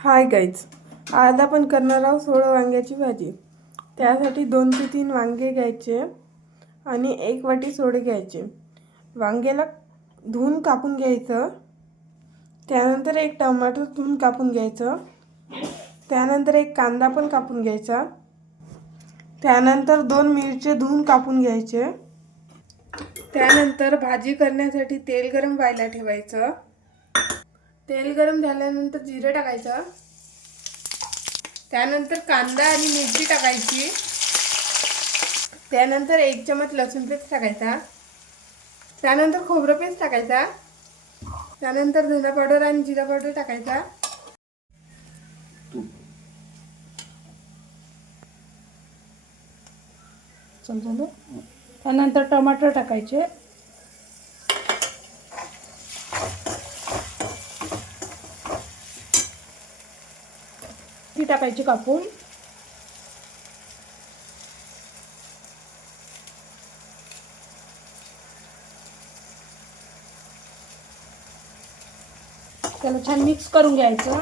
Hi guys, आज आपण करणार आहोत सोळं वांग्याची भाजी। त्यासाठी 2 ते 3 वांगे घ्यायचे आणि 1 वाटी सोडे घ्यायचे। वांग्याला धुवून कापून घ्यायचं। त्यानंतर 1 टमाटर धुवून कापून घ्यायचं। त्यानंतर 1 कांदा पण कापून घ्यायचा। त्यानंतर 2 मिरची धुवून कापून घ्यायचे। त्यानंतर भाजी करण्यासाठी तेल गरम व्हायला ठेवायचं। तेल गरम झाल्यानंतर जिरे टाकायचं। त्यानंतर कांदा आणि मिरची टाकायची। त्यानंतर 1 चमच लसूण पेस्ट टाकायचा। त्यानंतर खोबरं पेस्ट टाकायचा। त्यानंतर धना पावडर आणि जिरा पावडर टाकायचा। समजलं। त्यानंतर टमाटर टाकायचे। ती टाकायची कापून। त्याला छान मिक्स करून घ्यायचं।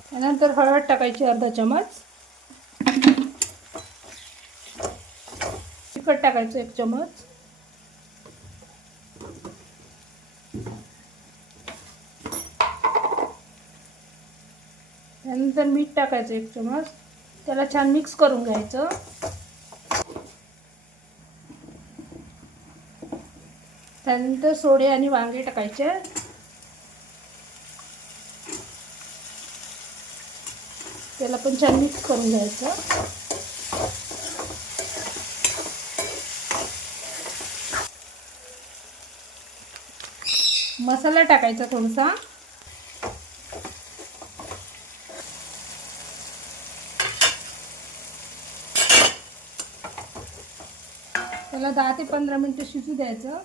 त्यानंतर हळद टाकायची अर्धा चमच। तिखट टाकायचं 1 चमच। त्यानंतर मीठ टाकायचं 1 चमच। त्याला छान मिक्स करून घ्यायचं। त्यानंतर सोडे आणि वांगे टाकायचे। त्याला पण छान मिक्स करून घ्यायचं। मसाला टाकायचा थोडासा। त्याला 10 ते 15 मिनिटं शिजू द्यायचं।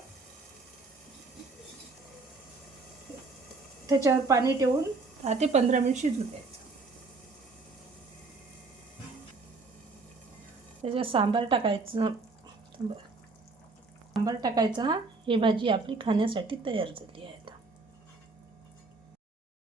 त्याच्यावर पाणी ठेवून 10 ते 15 मिनिट शिजू द्यायचं। त्याच्यात सांबार टाकायचं। सांबार टाकायचा। ही भाजी आपली खाण्यासाठी तयार झाली आहे।